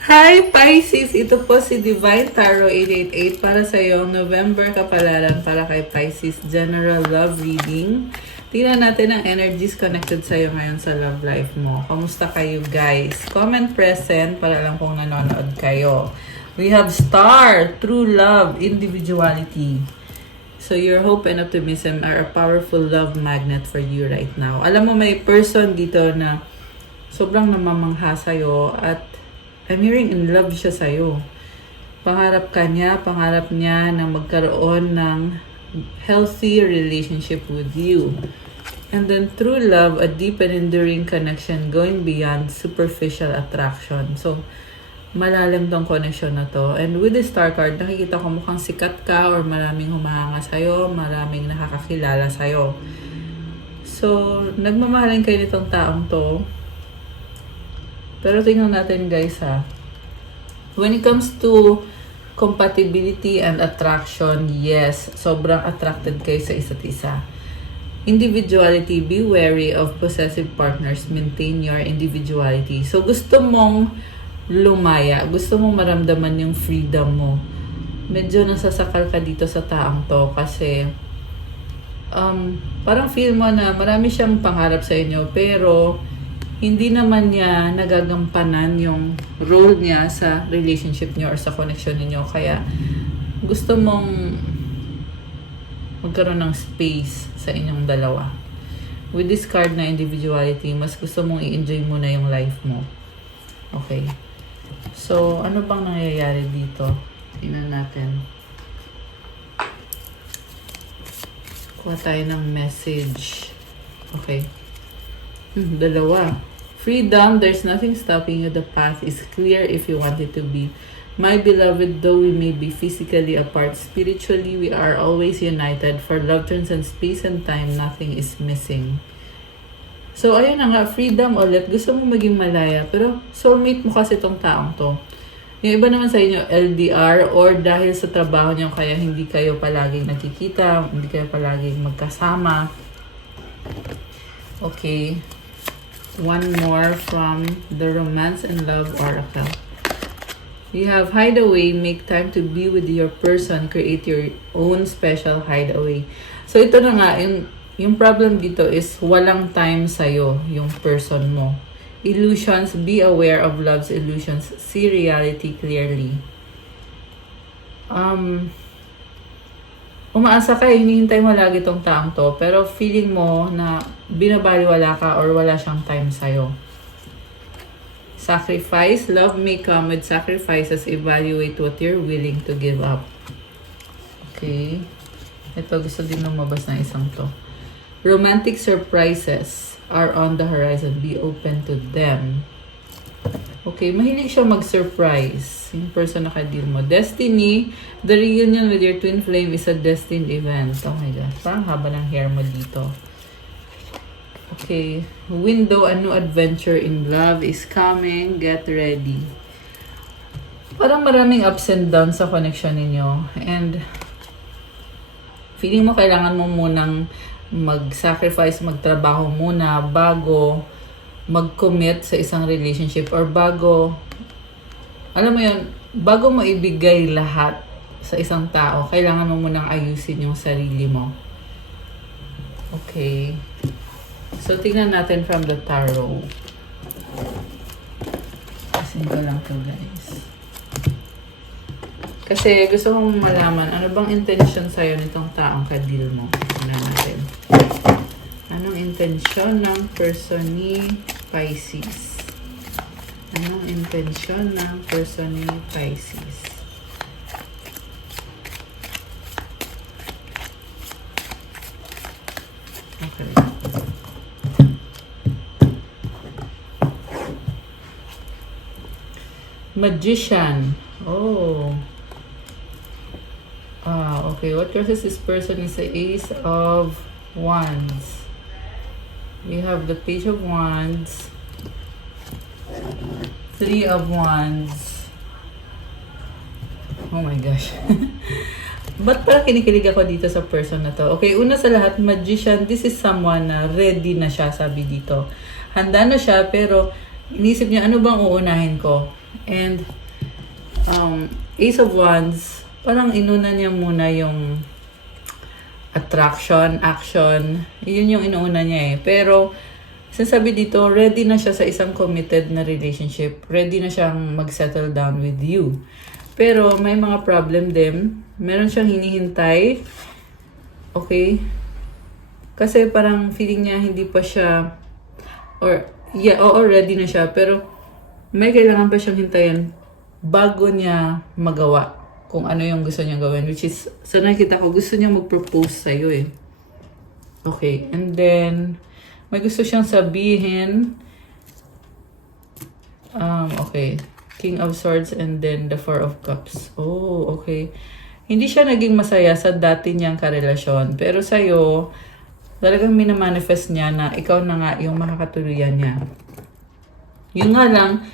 Hi Pisces! Ito po si Divine Tarot 888 para sa iyong November kapalaran para kay Pisces General Love Reading. Tingnan natin ang energies connected sa iyo ngayon sa love life mo. Kamusta kayo guys? Comment present para lang kung nanonood kayo. We have Star, True Love, Individuality. So your hope and optimism are a powerful love magnet for you right now. Alam mo may person dito na sobrang namamangha sa'yo at I'm hearing in love siya sa'yo. Pangarap niya na magkaroon ng healthy relationship with you. And then through love, a deep and enduring connection going beyond superficial attraction. So, malalim tong connection na to. And with the star card, nakikita ko mukhang sikat ka or maraming humahanga sa'yo, maraming nakakakilala sa'yo. So, nagmamahalan kayo nitong taong to. Pero tingnan natin guys ha. When it comes to compatibility and attraction, yes, sobrang attracted kayo sa isa't isa. Individuality, be wary of possessive partners. Maintain your individuality. So gusto mong lumaya, gusto mong maramdaman yung freedom mo. Medyo nasasakal ka dito sa taong to kasi parang feel mo na marami siyang pangarap sa inyo pero hindi naman niya nagagampanan yung role niya sa relationship niyo or sa connection niyo. Kaya gusto mong magkaroon ng space sa inyong dalawa. With this card na individuality, mas gusto mong i-enjoy muna yung life mo. Okay. So, ano bang nangyayari dito? Tingnan natin. Kuha tayo ng message. Okay. Dalawa. Freedom, there's nothing stopping you. The path is clear if you want it to be. My beloved, though we may be physically apart, spiritually we are always united. For love transcends space and time, nothing is missing. So, ayun na nga, freedom ulit. Gusto mo maging malaya, pero soulmate mo kasi itong taong to. Yung iba naman sa inyo, LDR, or dahil sa trabaho niyo, kaya hindi kayo palaging nakikita, hindi kayo palaging magkasama. Okay. One more from the Romance and Love Oracle. We have hideaway, make time to be with your person, create your own special hideaway. So ito na nga, yung problem dito is walang time sa'yo, yung person mo. Illusions, be aware of love's illusions, see reality clearly. Umaasa ka, hinihintay mo lagi tong taong to, pero feeling mo na binabaliwala ka or wala siyang time sa'yo. Sacrifice, love may come with sacrifices, evaluate what you're willing to give up. Okay. Ito, gusto din lumabas ng isang to. Romantic surprises are on the horizon, be open to them. Okay, mahilig siya mag-surprise. Yung person na ka-deal mo. Destiny, the reunion with your twin flame is a destined event. Oh my gosh, parang haba ng hair mo dito. Okay, window, a new adventure in love is coming. Get ready. Parang maraming ups and downs sa connection ninyo. And feeling mo kailangan mo munang mag-sacrifice, magtrabaho muna bago mag-commit sa isang relationship or bago, alam mo yun, bago mo ibigay lahat sa isang tao, kailangan mo munang ayusin yung sarili mo. Okay. So, tingnan natin from the tarot. Asin ko lang to guys. Kasi gusto kong malaman, ano bang intention sa'yo nitong taong ka-deal mo? Tingnan natin. Anong intensyon ng person ni Pisces? Anong intensyon ng person ni Pisces? Okay. Magician. Oh. Okay. What crosses this person is the Ace of Wands. We have the Page of Wands, Three of Wands. Oh my gosh. Ba't parang kinikilig ako dito sa person na to? Okay, una sa lahat, Magician, this is someone na ready na siya, sabi dito. Handa na siya, pero inisip niya, ano bang uunahin ko? And Ace of Wands, parang inuna niya muna yung attraction, action. Yun yung inuuna niya eh. Pero, sasabi dito, ready na siya sa isang committed na relationship. Ready na siyang mag-settle down with you. Pero, may mga problem din. Meron siyang hinihintay. Okay? Kasi parang feeling niya hindi pa siya, ready na siya. Pero, may kailangan pa siyang hintayin bago niya magawa kung ano yung gusto niya gawin. Which is, sa nakikita ko, gusto niya mag-propose sa'yo eh. Okay, and then, may gusto siyang sabihin. Okay, King of Swords and then the Four of Cups. Oh, okay. Hindi siya naging masaya sa dati niyang karelasyon. Pero sa'yo, talagang minamanifest niya na ikaw na nga yung makakatuluyan niya. Yun nga lang,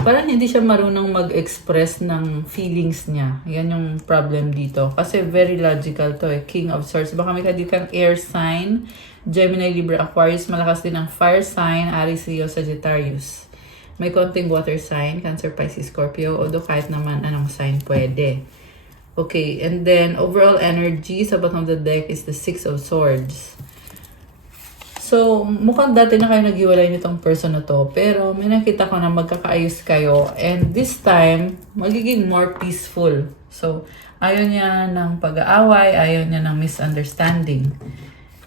parang hindi siya marunong mag-express ng feelings niya. Yan yung problem dito. Kasi very logical to eh. King of Swords. Baka may kadit kang air sign, Gemini, Libra, Aquarius. Malakas din ang fire sign, Aries, Leo, Sagittarius. May konting water sign, Cancer, Pisces, Scorpio. Although kahit naman anong sign pwede. Okay, and then overall energy sa bottom of the deck is the Six of Swords. So, mukhang dati na kayo naghiwalay nitong person na to. Pero may nakita ko na magkakaayos kayo. And this time, magiging more peaceful. So, ayaw niya ng pag-aaway, ayaw niya ng misunderstanding.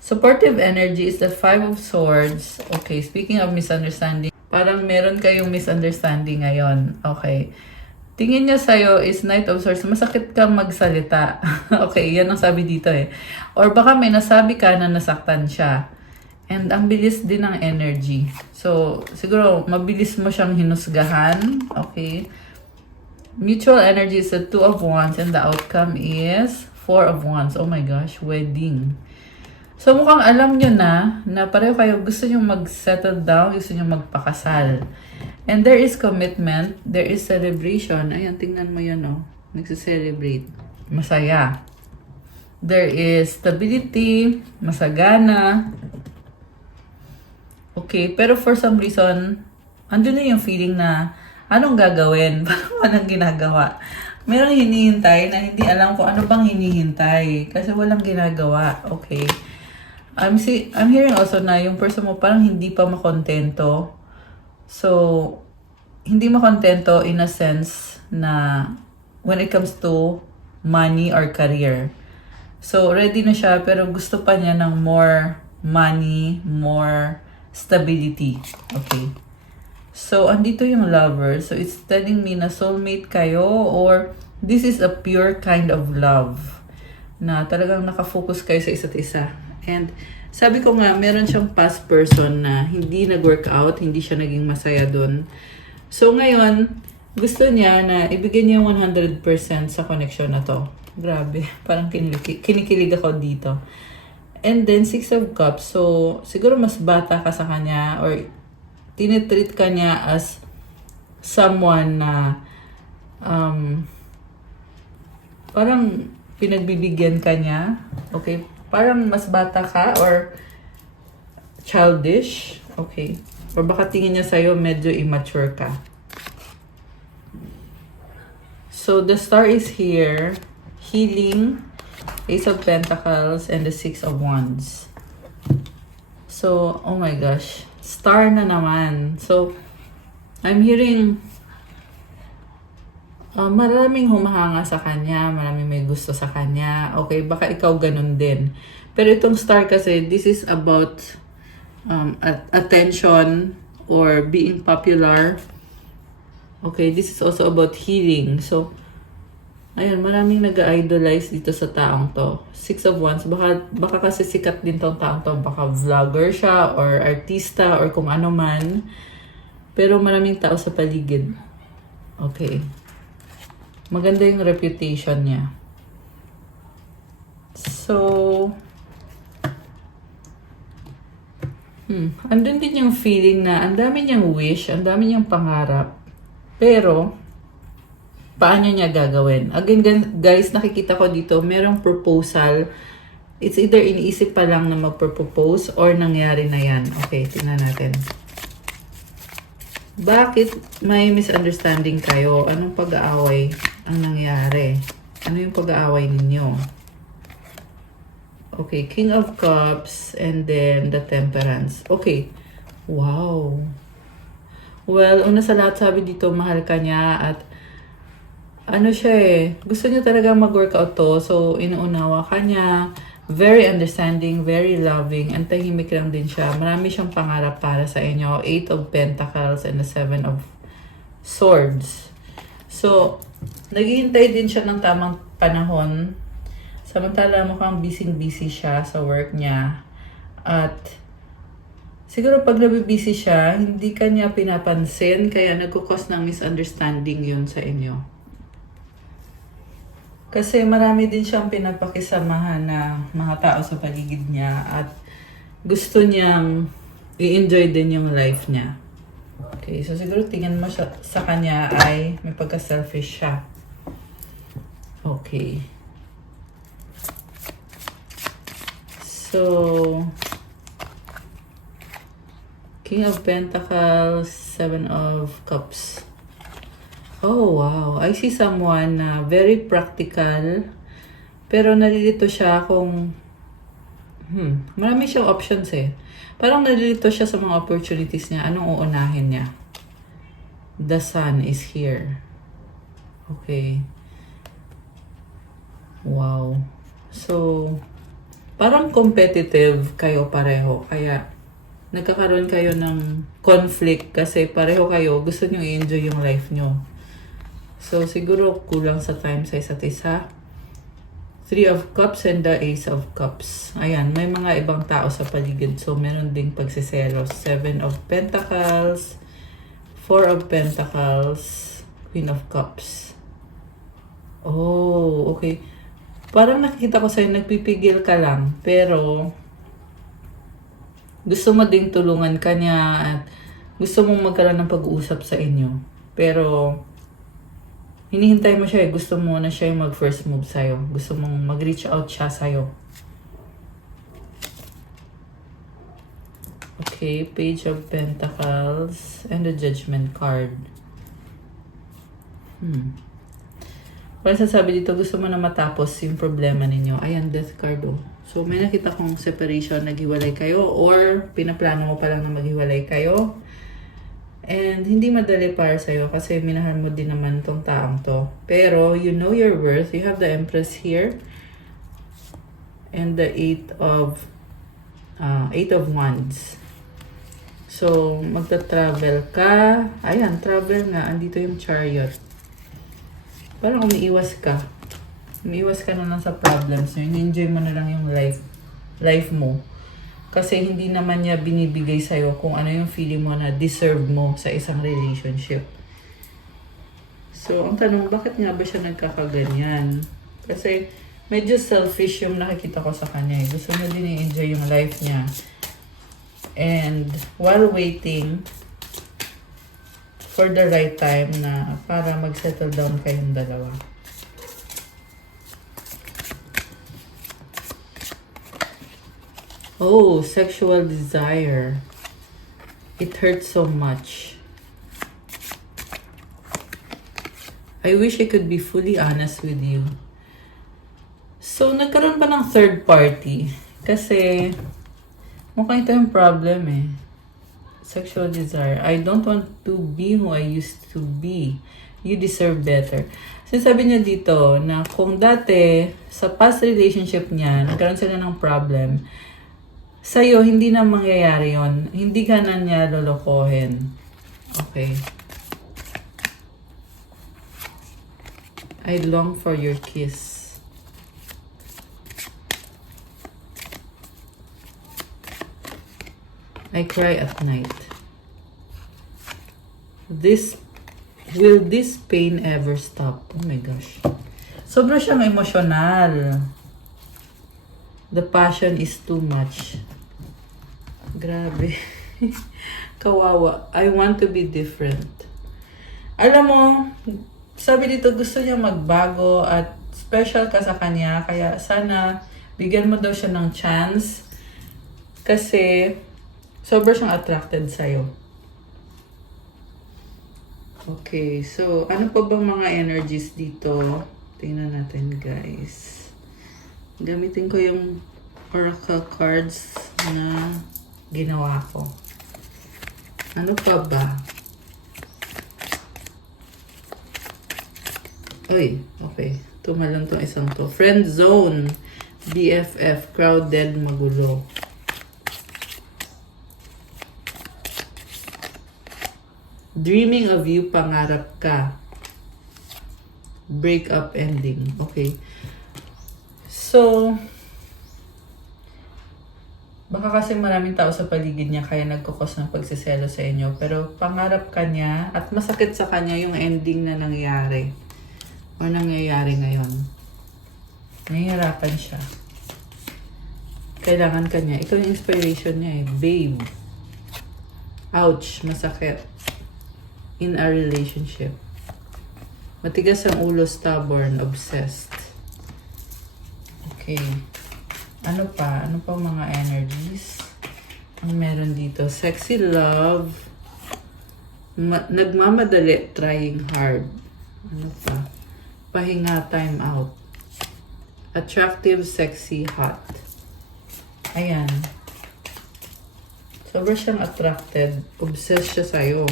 Supportive energy is the Five of Swords. Okay, speaking of misunderstanding, parang meron kayong misunderstanding ngayon. Okay. Tingin niya sa'yo is Knight of Swords. Masakit kang magsalita. Okay, yan ang sabi dito eh. Or baka may nasabi ka na nasaktan siya. And ang bilis din ng energy. So, siguro, mabilis mo siyang hinusgahan. Okay. Mutual energy is the Two of Wands and the outcome is Four of Wands. Oh my gosh, wedding. So, mukhang alam nyo na pareho kayo gusto nyo mag-settle down, gusto nyo magpakasal. And there is commitment, there is celebration. Ayan, tingnan mo yan, oh. Nagse-celebrate. Masaya. There is stability, masagana. Okay, pero for some reason, andun na yung feeling na anong gagawin? Parang walang ginagawa. Merong hinihintay na hindi alam kung ano bang hinihintay. Kasi walang ginagawa. Okay. I'm hearing also na yung person mo parang hindi pa makontento. So, hindi makontento in a sense na when it comes to money or career. So, ready na siya pero gusto pa niya ng more money, more stability. Okay. So, andito yung lover. So, it's telling me na soulmate kayo or this is a pure kind of love na talagang nakafocus kayo sa isa't isa. And sabi ko nga, meron siyang past person na hindi nag-work out, hindi siya naging masaya dun. So, ngayon, gusto niya na ibigay niya 100% sa connection na to. Grabe, parang kinikilig ako dito. And then, Six of Cups. So, siguro mas bata ka sa kanya or tinitreat ka niya as someone na parang pinagbibigyan ka niya. Okay? Parang mas bata ka or childish. Okay? Or baka tingin niya sa'yo medyo immature ka. So, the star is here. Healing, Ace of Pentacles, and the Six of Wands. So, oh my gosh. Star na naman. So, I'm hearing maraming humahanga sa kanya, maraming may gusto sa kanya. Okay, baka ikaw ganun din. Pero itong star kasi, this is about attention or being popular. Okay, this is also about healing. So, ayun, maraming nag-idolize dito sa taong to. Six of Wands, baka kasi sikat din tong taong to. Baka vlogger siya, or artista, or kung ano man. Pero maraming tao sa paligid. Okay. Maganda yung reputation niya. So, andun din yung feeling na ang dami niyang wish, ang dami niyang pangarap. Pero, paano niya gagawin? Again, guys, nakikita ko dito, merong proposal. It's either iniisip pa lang na magpropose or nangyari na yan. Okay, tingnan natin. Bakit may misunderstanding kayo? Anong pag-aaway ang nangyari? Ano yung pag-aaway ninyo? Okay, King of Cups and then the Temperance. Okay. Wow. Well, una sa lahat sabi dito, mahal ka niya at ano siya gusto niya talaga mag-workout to. So, inuunawa ka niya. Very understanding, very loving, and tahimik lang din siya. Marami siyang pangarap para sa inyo. 8 of Pentacles and the 7 of Swords. So, naghihintay din siya ng tamang panahon. Samantala mukhang busy siya sa work niya. At siguro pag nabibusy siya, hindi ka niya pinapansin, kaya nagkukos ng misunderstanding yun sa inyo. Kasi marami din siyang pinagpakisamahan na mga tao sa paligid niya at gusto niyang i-enjoy din yung life niya. Okay, so siguro tingin mo siya, sa kanya ay may pagka-selfish siya. Okay. So, King of Pentacles, 7 of Cups. Oh, wow. I see someone na very practical. Pero nalilito siya kung... marami siyang options Parang nalilito siya sa mga opportunities niya. Anong uunahin niya? The Sun is here. Okay. Wow. So, parang competitive kayo pareho. Kaya, nagkakaroon kayo ng conflict kasi pareho kayo. Gusto nyo i-enjoy yung life nyo. So, siguro kulang sa time sa isa't isa. 3 of Cups and the Ace of Cups. Ayan, may mga ibang tao sa paligid. So, meron ding pagsiselos. 7 of Pentacles, 4 of Pentacles, Queen of Cups. Oh, okay. Parang nakikita ko sa'yo, nagpipigil ka lang. Pero, gusto mo ding tulungan ka niya at gusto mong magkaroon ng pag-uusap sa inyo. Pero, hinihintay mo siya Gusto mo na siya yung mag-first move sa'yo. Gusto mong mag-reach out siya sa'yo. Okay, Page of Pentacles and the Judgment card. Parang sasabi dito, gusto mo na matapos yung problema ninyo. Ayan, Death card So, may nakita kong separation, naghiwalay kayo or pinaplano mo pa lang na maghiwalay kayo. And hindi madali para sa'yo kasi minahal mo din naman tong taong to. Pero you know your worth. You have the Empress here. And the 8 of Wands. So, magta-travel ka. Ayan, travel nga. Andito yung Chariot. Parang umiiwas ka. Umiiwas ka na lang sa problems. Enjoy mo na lang yung life mo. Kasi hindi naman niya binibigay sa'yo kung ano yung feeling mo na deserve mo sa isang relationship. So, ang tanong, bakit nga ba siya nagkakaganyan? Kasi, medyo selfish yung nakikita ko sa kanya Gusto niya din i-enjoy yung life niya. And, while waiting for the right time na para mag-settle down kayong dalawa. Oh, sexual desire. It hurts so much. I wish I could be fully honest with you. So, nagkaroon ba ng third party? Kasi, mukhang ito yung problem Sexual desire. I don't want to be who I used to be. You deserve better. Sinasabi niya dito na kung dati, sa past relationship niya, nagkaroon sila ng problem, sa'yo, hindi na mangyayari yon. Hindi ka na niya lolokohin. Okay. I long for your kiss. I cry at night. Will this pain ever stop? Oh my gosh. Sobra siyang emosyonal. The passion is too much. Grabe. Kawawa. I want to be different. Alam mo, sabi dito gusto niya magbago at special ka sa kanya. Kaya sana bigyan mo daw siya ng chance. Kasi sobrang siyang attracted sa'yo. Okay, so ano pa bang mga energies dito? Tingnan natin, guys. Gamitin ko yung oracle cards na ginawa ko. Ano pa ba? Uy, okay. Tumalon tong isang to. Friend zone. BFF. Crowded, magulo. Dreaming of you, pangarap ka. Breakup ending. Okay. So, baka kasi maraming tao sa paligid niya kaya nagkukos ng pagsiselo sa inyo. Pero pangarap ka niya at masakit sa kanya yung ending na nangyari. O nangyayari ngayon. Nahihirapan siya. Kailangan ka niya. Ikaw yung inspiration niya eh. Babe. Ouch. Masakit. In a relationship. Matigas ang ulo, stubborn, obsessed. Okay. Ano pa? Ano pa mga energies? Ang meron dito. Sexy love. Nagmamadali, trying hard. Ano pa? Pahinga, time out. Attractive, sexy, hot. Ayan. Sobrang siyang attracted. Obsessed siya sa'yo.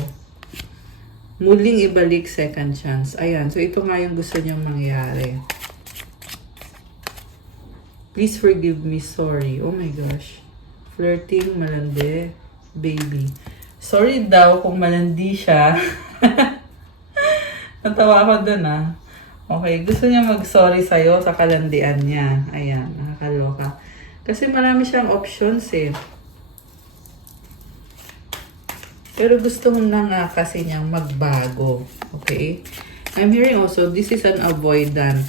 Muling ibalik, second chance. Ayan. So, ito nga yung gusto niyang mangyari. Please forgive me, sorry. Oh my gosh. Flirting, malandi, baby. Sorry daw kung malandi siya. Natawa ako dun ah. Okay, gusto niya mag-sorry sa'yo sa kalandian niya. Ayan, nakakaloka. Kasi marami siyang options eh. Pero gusto mo na nga kasi niyang magbago. Okay? I'm hearing also, this is an avoidant.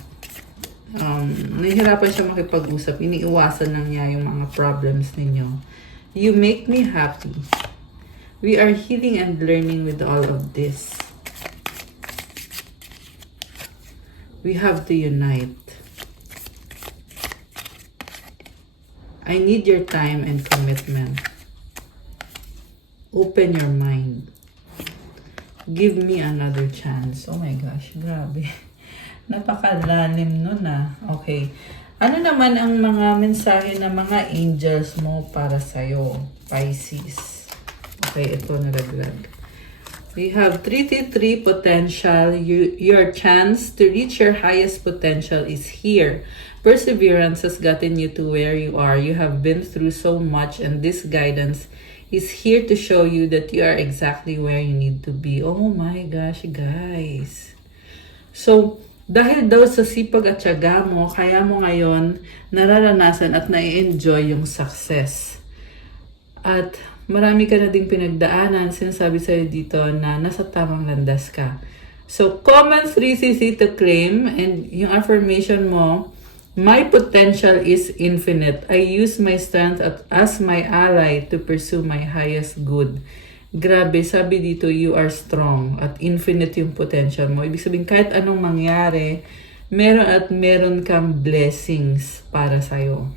Nahihirapan siya makipag-usap. Iniiwasan lang niya yung mga problems ninyo. You make me happy. We are healing and learning with all of this. We have to unite. I need your time and commitment. Open your mind. Give me another chance. Oh my gosh, grabe. Napakalalim nun ah. Okay. Ano naman ang mga mensahe ng mga angels mo para sa'yo, Pisces? Okay, ito nalaglag. We have 333 potential. Your chance to reach your highest potential is here. Perseverance has gotten you to where you are. You have been through so much, and this guidance is here to show you that you are exactly where you need to be. Oh my gosh, guys. So, dahil daw sa sipag at tiyaga mo, kaya mo ngayon nararanasan at nai-enjoy yung success. At marami ka na ding pinagdaanan, sinasabi sa'yo dito na nasa tamang landas ka. So, common 3CC to claim, and yung affirmation mo, my potential is infinite. I use my strength as my ally to pursue my highest good. Grabe, sabi dito, you are strong at infinite yung potential mo. Ibig sabihin, kahit anong mangyari, meron kang blessings para sa'yo.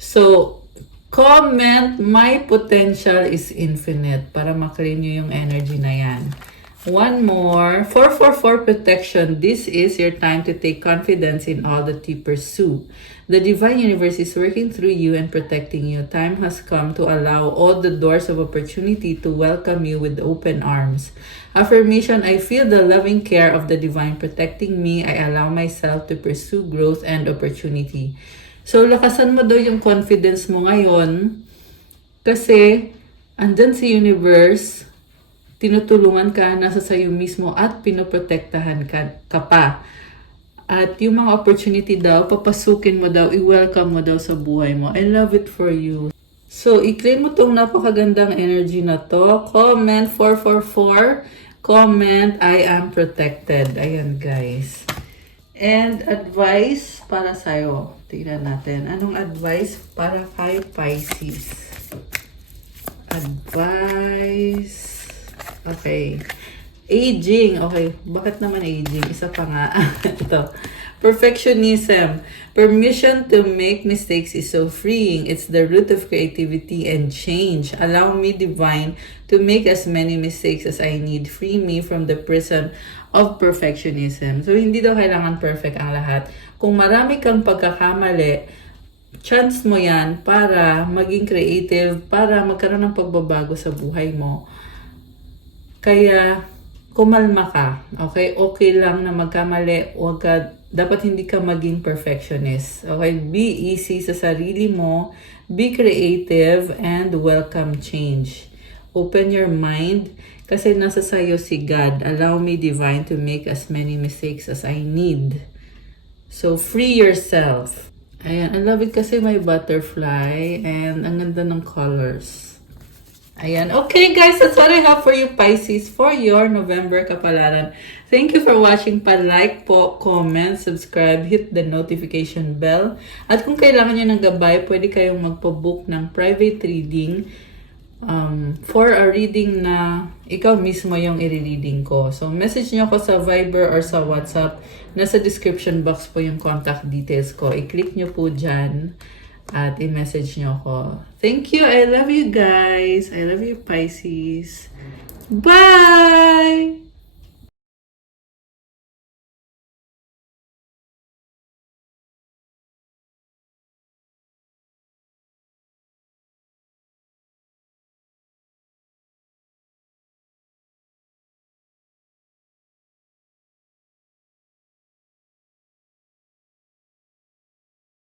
So, comment, my potential is infinite para maklaim nyo yung energy na yan. One more, 444 protection. This is your time to take confidence in all that you pursue. The divine universe is working through you and protecting you. Time has come to allow all the doors of opportunity to welcome you with open arms. Affirmation, I feel the loving care of the divine protecting me. I allow myself to pursue growth and opportunity. So, lakasan mo daw yung confidence mo ngayon kasi andyan si universe, tinutulungan ka, nasa sayo mismo at pinoprotektahan ka pa. At yung mga opportunity daw, papasukin mo daw, i-welcome mo daw sa buhay mo. I love it for you. So, i-claim mo tong napakagandang energy na to. Comment 444. Comment, I am protected. Ayan, guys. And advice para sa'yo. Tingnan natin. Anong advice para kay Pisces? Advice. Okay. Aging. Okay, bakit naman aging? Isa pa nga. Ito. Perfectionism. Permission to make mistakes is so freeing. It's the root of creativity and change. Allow me, divine, to make as many mistakes as I need. Free me from the prison of perfectionism. So, hindi daw kailangan perfect ang lahat. Kung marami kang pagkakamali, chance mo yan para maging creative, para magkaroon ng pagbabago sa buhay mo. Kaya, kumalma ka. Okay? Okay lang na magkamali. Dapat hindi ka maging perfectionist. Okay? Be easy sa sarili mo. Be creative and welcome change. Open your mind kasi nasa sayo si God. Allow me, divine, to make as many mistakes as I need. So, free yourself. Ayan, I love it kasi may butterfly and ang ganda ng colors. Ayan. Okay, guys, that's what I have for you, Pisces, for your November kapalaran. Thank you for watching. Pa-like po, comment, subscribe, hit the notification bell. At kung kailangan nyo ng gabay, pwede kayong magpa-book ng private reading for a reading na ikaw mismo yung i-reading ko. So, message nyo ako sa Viber or sa WhatsApp. Nasa description box po yung contact details ko. I-click nyo po dyan. At i-message nyo ako. Thank you. I love you guys. I love you, Pisces. Bye!